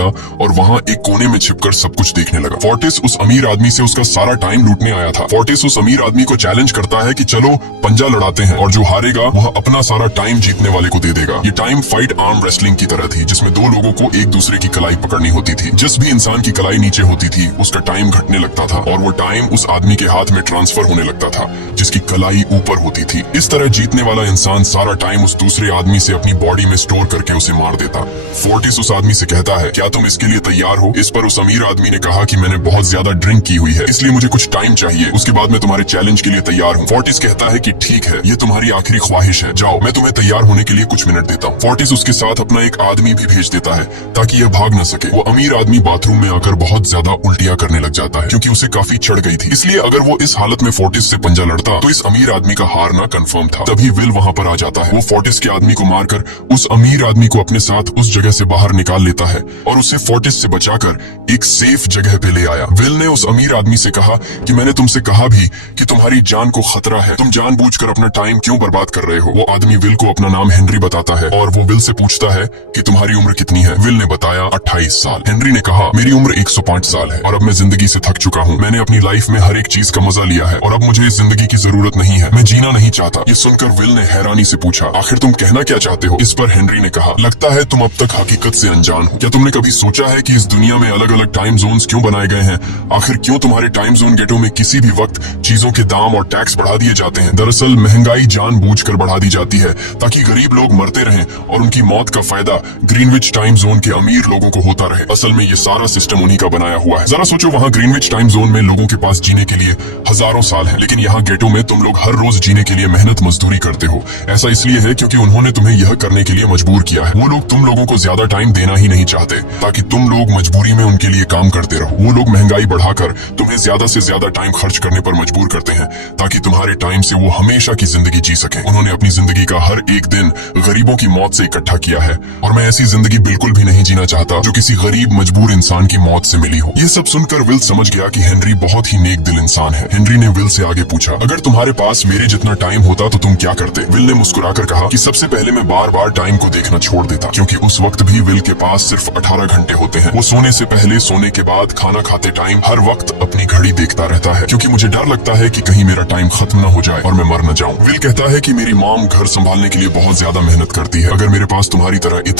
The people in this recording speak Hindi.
गया और वहाँ एक कोने में छिपकर सब कुछ देखने लगा। फोर्टिस उस अमीर आदमी से उसका सारा टाइम लूटने आया था। फोर्टिस उस अमीर आदमी को चैलेंज करता है कि चलो पंजा लड़ाते हैं और जो हारेगा वह अपना सारा टाइम जीतने वाले को दे देगा। ये टाइम फाइट आर्म रेसलिंग की तरह थी, जिसमें दो लोगों को एक दूसरे की कलाई पकड़नी होती थी। जिस भी इंसान की कलाई नीचे होती थी उसका टाइम घटने लगता था और वो टाइम उस आदमी के हाथ में ट्रांसफर होने लगता था जिसकी कलाई ऊपर होती थी। इस तरह जीतने वाला इंसान सारा टाइम उस दूसरे आदमी से अपनी बॉडी में स्टोर करके उसे मार देता। फोर्टिस उस आदमी से कहता है, क्या तुम इसके लिए तैयार हो? इस पर उस अमीर आदमी ने कहा कि मैंने बहुत ज्यादा ड्रिंक की हुई है, इसलिए मुझे कुछ टाइम चाहिए, उसके बाद मैं तुम्हारे चैलेंज के लिए तैयार हूँ। फोर्टिस कहता है कि ठीक है, ये तुम्हारी आखिरी ख्वाहिश है, जाओ मैं तुम्हें तैयार होने के लिए कुछ मिनट देता हूँ। फोर्टिस उसके साथ अपना एक आदमी भी भेज देता है ताकि यह भाग न सके। वो अमीर आदमी बाथरूम में आकर बहुत ज्यादा उल्टियां करने लग जाता है क्योंकि उसे काफी चढ़ गई थी। इसलिए अगर वो इस हालत में फोर्टिस से पंजा लड़ता तो इस अमीर आदमी का हारना कंफर्म था। तभी विल वहाँ पर आ जाता है। वो फोर्टिस के आदमी को मारकर उस अमीर आदमी को अपने साथ उस जगह से बाहर निकाल लेता है और उसे फोर्टिस से बचाकर एक सेफ जगह पे ले आया। विल ने उस अमीर आदमी से कहा कि मैंने तुमसे कहा भी कि तुम्हारी जान को खतरा है, तुम जानबूझकर अपना टाइम क्यों बर्बाद कर रहे हो। वो आदमी विल को अपना नाम हेनरी बताता है और वो विल से पूछता है कि तुम्हारी उम्र कितनी है। विल ने बताया 28 साल। हेनरी ने कहा, मेरी उम्र 105 साल है और अब मैं जिंदगी से थक चुका हूँ। मैंने अपनी लाइफ में हर एक चीज का मजा लिया है और अब मुझे इस जिंदगी की जरूरत नहीं है, मैं जीना नहीं चाहता। ये सुनकर विल ने हैरानी से पूछा, आखिर तुम कहना क्या चाहते हो? इस पर हेनरी ने कहा, लगता है तुम अब तक हकीकत से अनजान हो। क्या तुमने कभी सोचा है कि इस दुनिया में अलग अलग टाइम जोन्स क्यों बनाए गए हैं? आखिर क्यों तुम्हारे टाइम जोन गेटो में किसी भी वक्त चीजों के दाम और टैक्स बढ़ा दिए जाते हैं? दरअसल महंगाई जानबूझकर बढ़ा दी जाती है ताकि गरीब लोग मरते रहें और उनकी मौत का फायदा ग्रीनविच टाइम जोन के अमीर लोगों को होता रहे। असल में ये सारा सिस्टम उन्हीं का बनाया हुआ है। जरा सोचो, वहाँ ग्रीनविच टाइम जोन में लोगों के पास जीने के लिए हजारों साल है, लेकिन यहाँ गेटो में तुम लोग हर रोज जीने के लिए मेहनत मजदूरी करते हो। ऐसा इसलिए है क्योंकि उन्होंने तुम्हें यह करने के लिए मजबूर किया है। वो लोग तुम लोगों को ज्यादा टाइम देना ही नहीं चाहते ताकि तुम लोग मजबूरी में उनके लिए काम करते रहो। वो लोग महंगाई बढ़ाकर तुम्हें ज्यादा से ज्यादा टाइम खर्च करने पर मजबूर करते हैं ताकि तुम्हारे टाइम से वो हमेशा की जिंदगी जी सके। उन्होंने अपनी जिंदगी का हर एक दिन गरीबों की मौत से इकट्ठा किया है और मैं ऐसी जिंदगी बिल्कुल भी नहीं जीना चाहता जो किसी गरीब मजबूर इंसान की मौत से मिली हो। ये सब सुनकर विल समझ गया कि हेनरी बहुत ही नेक दिल इंसान है। हेनरी ने विल से आगे पूछा, अगर तुम्हारे पास मेरे जितना टाइम होता तो तुम क्या करते? विल ने मुस्कुराकर कहा कि सबसे पहले मैं बार बार टाइम को देखना छोड़ देता, क्योंकि उस वक्त भी विल के पास सिर्फ 18 घंटे होते हैं। वो सोने से पहले, सोने के बाद, खाना खाते टाइम हर वक्त अपनी घड़ी देखता रहता है क्योंकि मुझे डर लगता है कि कहीं मेरा टाइम खत्म न हो जाए और मैं मर न जाऊं। विल कहता है कि मेरी मॉम घर संभालने के लिए बहुत ज्यादा मेहनत करती है। अगर मेरे पास तुम्हारी तरह